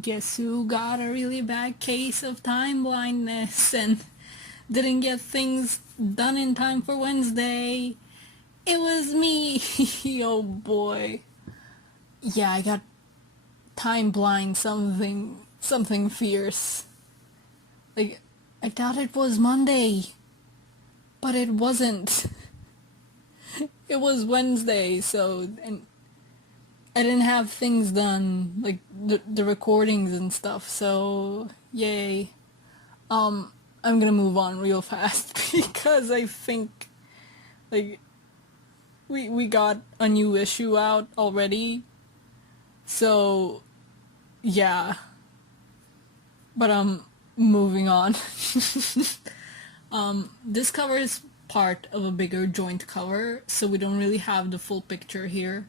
Guess who got a really bad case of time blindness and didn't get things done in time for Wednesday? It was me. Oh boy. Yeah, I got time blind something fierce. Like, I thought it was Monday, but it wasn't. It was Wednesday, and I didn't have things done, like the recordings and stuff, so yay. I'm gonna move on real fast because I think, like, we got a new issue out already, so yeah. But moving on. This cover is part of a bigger joint cover, so we don't really have the full picture here.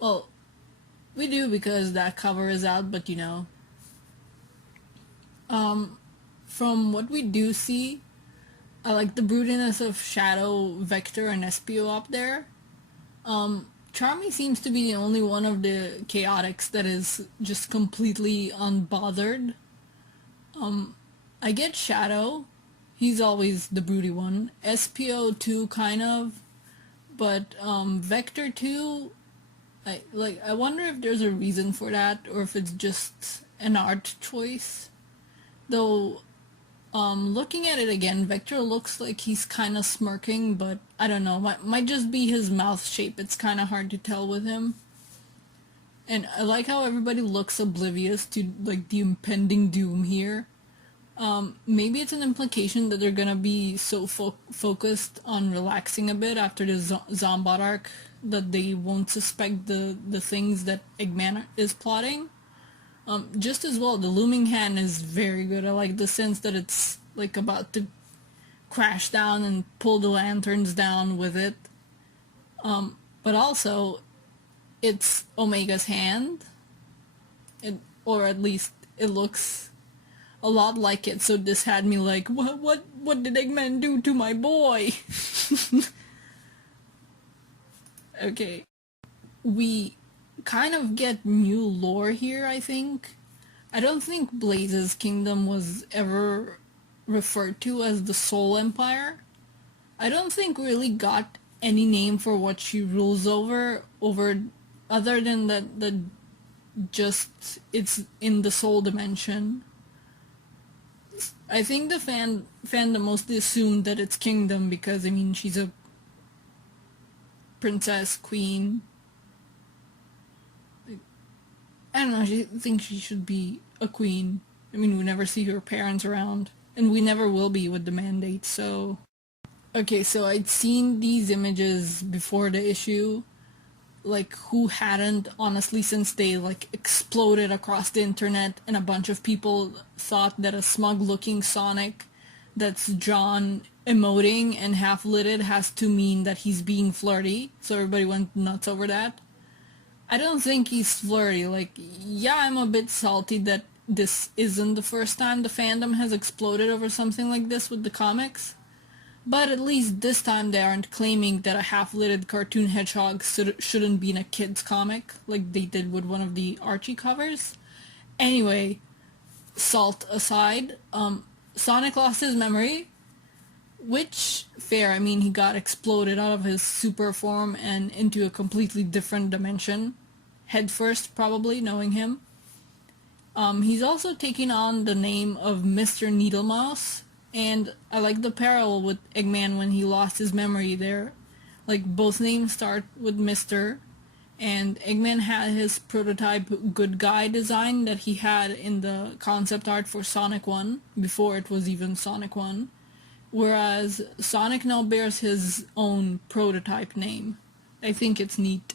Well, we do because that cover is out, but you know. From what we do see, I like the broodiness of Shadow, Vector, and SPO up there. Charmy seems to be the only one of the chaotics that is just completely unbothered. I get Shadow. He's always the broody one. SPO too, kind of. But Vector too, I wonder if there's a reason for that, or if it's just an art choice. Though, looking at it again, Vector looks like he's kind of smirking, but I don't know, might just be his mouth shape. It's kind of hard to tell with him. And I like how everybody looks oblivious to, like, the impending doom here. Maybe it's an implication that they're gonna be so focused on relaxing a bit after the Zombot arc that they won't suspect the things that Eggman is plotting. Just as well, the looming hand is very good. I like the sense that it's, like, about to crash down and pull the lanterns down with it. But also, it's Omega's hand. Or at least it looks a lot like it, so this had me like, what did Eggman do to my boy? Okay. We kind of get new lore here, I think. I don't think Blaze's kingdom was ever referred to as the Soul Empire. I don't think we really got any name for what she rules over other than that just it's in the soul dimension. I think the fandom mostly assumed that it's kingdom because, I mean, she's a princess, queen. I don't know, I think she should be a queen. I mean, we never see her parents around, and we never will be with the mandate, so... Okay, so I'd seen these images before the issue. Like, who hadn't, honestly, since they, like, exploded across the internet and a bunch of people thought that a smug-looking Sonic that's John emoting and half-lidded has to mean that he's being flirty, so everybody went nuts over that. I don't think he's flirty. Like, yeah, I'm a bit salty that this isn't the first time the fandom has exploded over something like this with the comics. But at least this time they aren't claiming that a half-lidded cartoon hedgehog shouldn't be in a kid's comic, like they did with one of the Archie covers. Anyway, salt aside, Sonic lost his memory, which, fair, I mean, he got exploded out of his super form and into a completely different dimension. Head first, probably, knowing him. He's also taking on the name of Mr. Needlemouse, and I like the parallel with Eggman when he lost his memory there. Like, both names start with Mr., and Eggman had his prototype good guy design that he had in the concept art for Sonic 1, before it was even Sonic 1, whereas Sonic now bears his own prototype name. I think it's neat.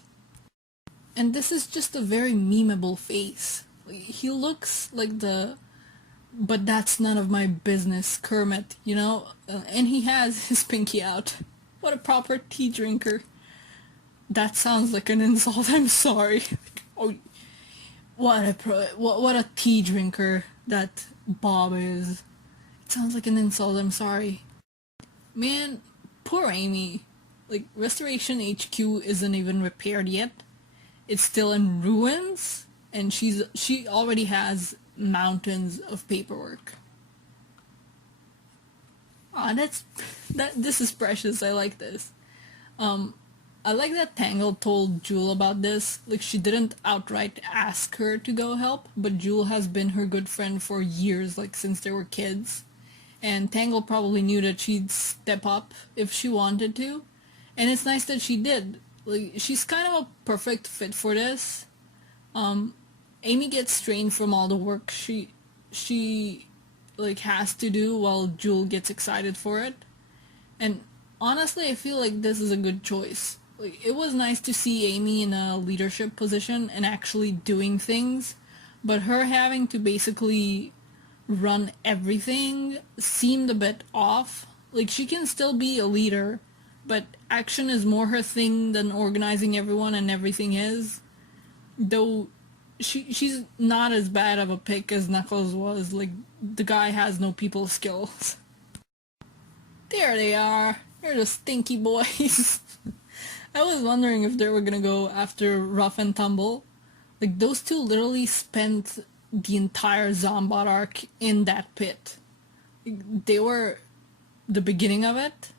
And this is just a very memeable face. He looks like the "but that's none of my business" Kermit, you know? And he has his pinky out. What a proper tea drinker. That sounds like an insult, I'm sorry. Oh, what a tea drinker that Bob is. It sounds like an insult, I'm sorry. Man, poor Amy. Like, Restoration HQ isn't even repaired yet. It's still in ruins, and she already has mountains of paperwork. Ah, this is precious. I like this. Um, I like that Tangle told Jewel about this. Like, she didn't outright ask her to go help, but Jewel has been her good friend for years, like since they were kids. And Tangle probably knew that she'd step up if she wanted to. And it's nice that she did. Like, she's kind of a perfect fit for this. Amy gets strained from all the work she like has to do while Jewel gets excited for it. And honestly, I feel like this is a good choice. Like, it was nice to see Amy in a leadership position and actually doing things, but her having to basically run everything seemed a bit off. Like, she can still be a leader, but action is more her thing than organizing everyone and everything is. Though she's not as bad of a pick as Knuckles was. Like, the guy has no people skills. There they are. They're the stinky boys. I was wondering if they were gonna go after Rough and Tumble. Like, those two literally spent the entire Zombot arc in that pit. They were the beginning of it,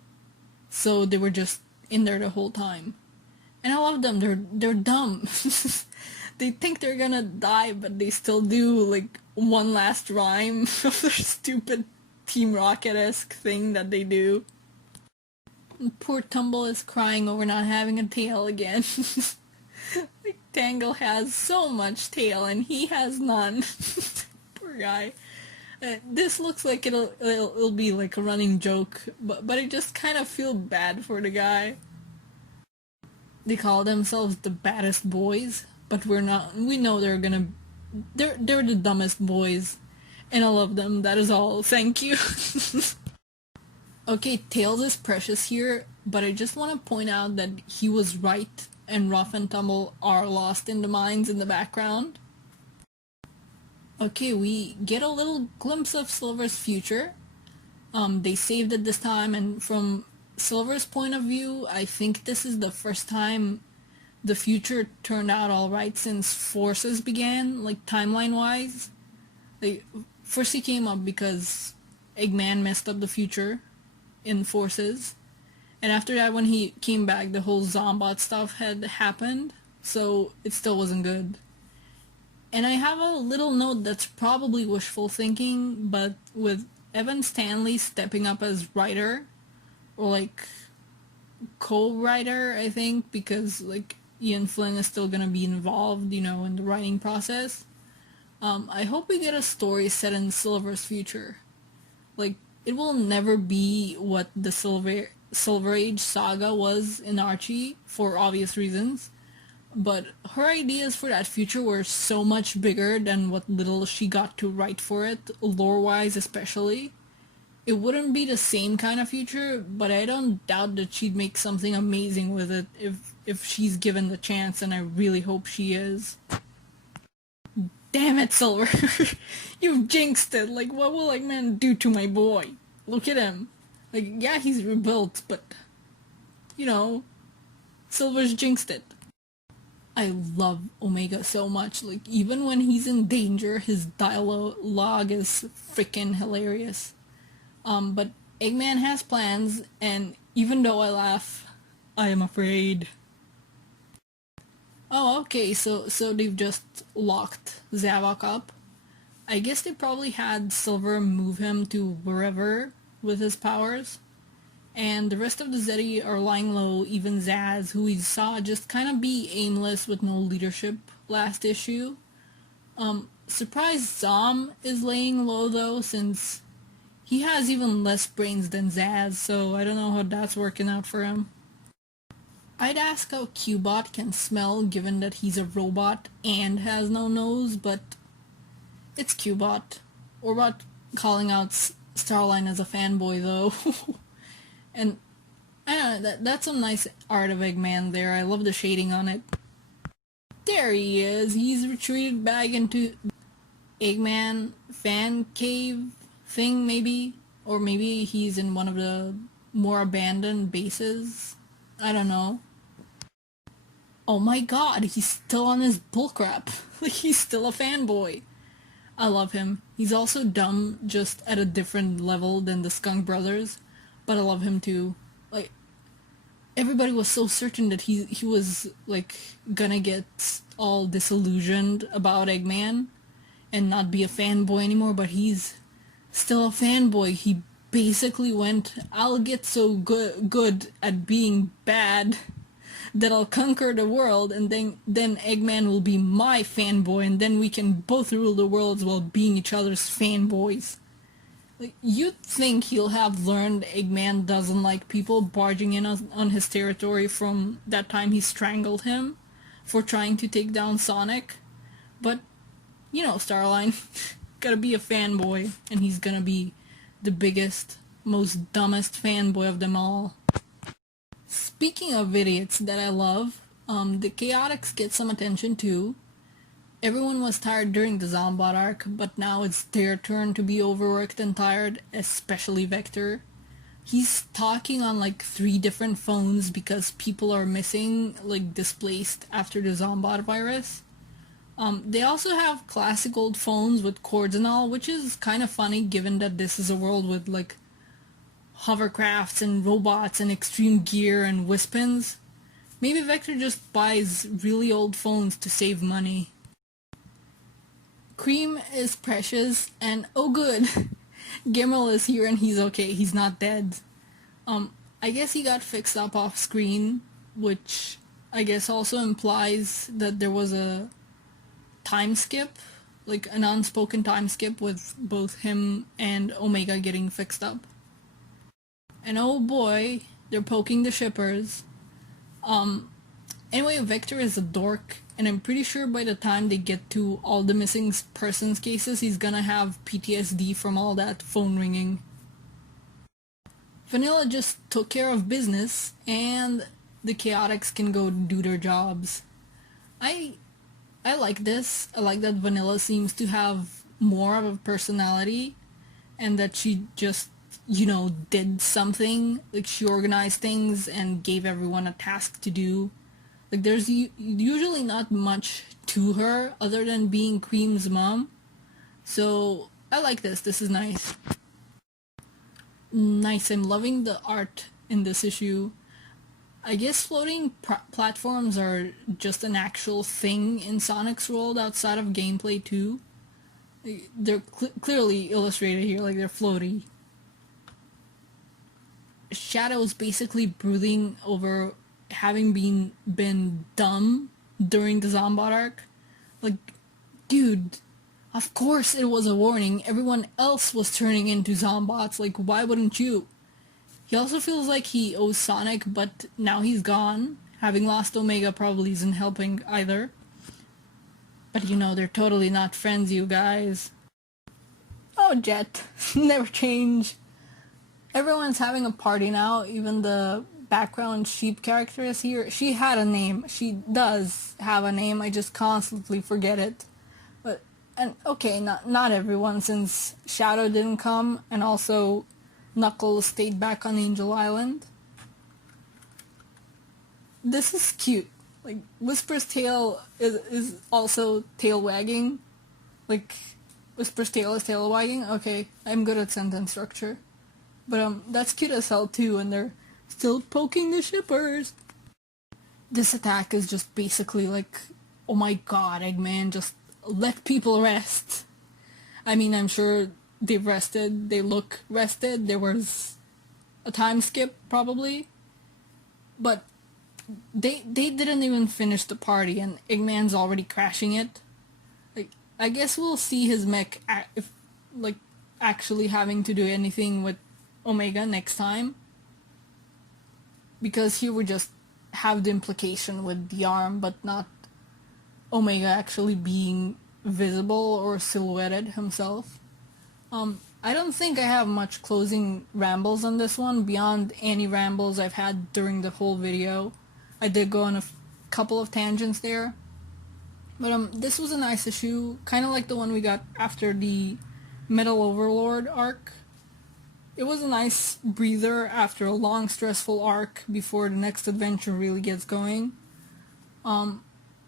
so they were just in there the whole time. And I love them. They're dumb. They think they're gonna die, but they still do like one last rhyme of their stupid Team Rocket-esque thing that they do. And poor Tumble is crying over not having a tail again. Like, Tangle has so much tail and he has none. Poor guy. This looks like it'll be like a running joke, but I just kind of feel bad for the guy. They call themselves the baddest boys, but we're not. We know they're the dumbest boys, and I love them. That is all. Thank you. Okay, Tails is precious here, but I just want to point out that he was right, and Rough and Tumble are lost in the mines in the background. Okay, we get a little glimpse of Silver's future. They saved it this time, and from Silver's point of view, I think this is the first time the future turned out alright since Forces began, like timeline-wise. First he came up because Eggman messed up the future in Forces, and after that when he came back the whole Zombot stuff had happened, so it still wasn't good. And I have a little note that's probably wishful thinking, but with Evan Stanley stepping up as writer, or like co-writer, I think, because like Ian Flynn is still gonna be involved, in the writing process. I hope we get a story set in Silver's future. Like, it will never be what the Silver Age saga was in Archie, for obvious reasons, but her ideas for that future were so much bigger than what little she got to write for it, lore-wise especially. It wouldn't be the same kind of future, but I don't doubt that she'd make something amazing with it if she's given the chance, and I really hope she is. Damn it, Silver! You've jinxed it! Like, what will Eggman do to my boy? Look at him. Like, yeah, he's rebuilt, but, Silver's jinxed it. I love Omega so much. Like, even when he's in danger, his dialogue is freaking hilarious. But Eggman has plans, and even though I laugh, I am afraid. Oh, okay, so they've just locked Zavok up. I guess they probably had Silver move him to wherever with his powers. And the rest of the Zeti are lying low, even Zaz, who we saw just kind of be aimless with no leadership last issue. Surprised Zom is laying low though, since he has even less brains than Zaz, so I don't know how that's working out for him. I'd ask how Cubot can smell given that he's a robot and has no nose, but it's Cubot. Or about calling out Starline as a fanboy though. And I don't know, that's some nice art of Eggman there. I love the shading on it. There he is. He's retreated back into Eggman fan cave thing, maybe? Or maybe he's in one of the more abandoned bases. I don't know. Oh my god, he's still on his bullcrap. Like, he's still a fanboy. I love him. He's also dumb, just at a different level than the Skunk Brothers, but I love him too. Like, everybody was so certain that he was, like, gonna get all disillusioned about Eggman and not be a fanboy anymore, but he's still a fanboy. He basically went, I'll get so good at being bad that I'll conquer the world, and then Eggman will be my fanboy, and then we can both rule the world while being each other's fanboys. Like, you'd think he'll have learned Eggman doesn't like people barging in on his territory from that time he strangled him for trying to take down Sonic. But, you know, Starline, gotta be a fanboy, and he's gonna be the biggest, most dumbest fanboy of them all. Speaking of idiots that I love, the Chaotix get some attention too. Everyone was tired during the Zombot arc, but now it's their turn to be overworked and tired, especially Vector. He's talking on like 3 different phones because people are missing, like displaced after the Zombot virus. They also have classic old phones with cords and all, which is kind of funny given that this is a world with like hovercrafts and robots and extreme gear and Wispins. Maybe Vector just buys really old phones to save money. Cream is precious, and oh good, Gimel is here and he's okay, he's not dead. I guess he got fixed up off screen, which I guess also implies that there was a time skip, like an unspoken time skip with both him and Omega getting fixed up. And oh boy, they're poking the shippers. Anyway, Vector is a dork, and I'm pretty sure by the time they get to all the missing persons cases, he's gonna have PTSD from all that phone ringing. Vanilla just took care of business, and the Chaotix can go do their jobs. I like this. I like that Vanilla seems to have more of a personality, and that she just, you know, did something. Like, she organized things and gave everyone a task to do. Like, there's usually not much to her other than being Cream's mom. So, I like this. This is nice. Nice. I'm loving the art in this issue. I guess floating platforms are just an actual thing in Sonic's world outside of gameplay too. They're clearly illustrated here, like they're floaty. Shadow's basically brooding over having been dumb during the Zombot arc. Like, dude, of course it was a warning. Everyone else was turning into Zombots. Like, why wouldn't you? He also feels like he owes Sonic, but now he's gone. Having lost Omega probably isn't helping either. But you know, they're totally not friends, you guys. Oh, Jet. Never change. Everyone's having a party now, even the background sheep character is here. She had a name. She does have a name, I just constantly forget it. But, and okay, not everyone, since Shadow didn't come, and also Knuckles stayed back on Angel Island. This is cute. Like, Whisper's tail is also tail wagging. Like, Whisper's tail is tail wagging? Okay, I'm good at sentence structure. But that's cute as hell too, and they're still poking the shippers. This attack is just basically like, oh my god, Eggman, just let people rest. I mean, I'm sure they've rested, they look rested, there was a time skip probably, but they didn't even finish the party and Eggman's already crashing it. Like, I guess we'll see his mech if, like, actually having to do anything with Omega next time, because here we just have the implication with the arm, but not Omega actually being visible or silhouetted himself. I don't think I have much closing rambles on this one beyond any rambles I've had during the whole video. I did go on a couple of tangents there, but this was a nice issue, kind of like the one we got after the Metal Overlord arc. It was a nice breather after a long stressful arc before the next adventure really gets going.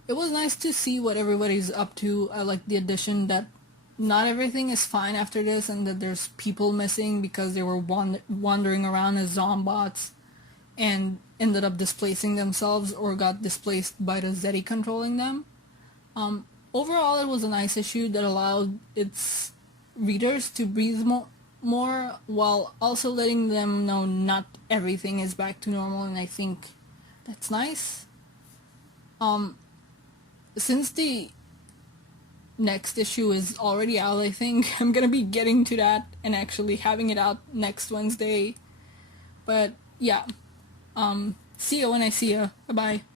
it was nice to see what everybody's up to. I like the addition that not everything is fine after this, and that there's people missing because they were wandering around as zombots and ended up displacing themselves or got displaced by the Zeti controlling them. Overall, it was a nice issue that allowed its readers to breathe more while also letting them know not everything is back to normal, and I think that's nice. Since the next issue is already out, I think I'm gonna be getting to that and actually having it out next Wednesday. But yeah, see you when I see you. Bye bye.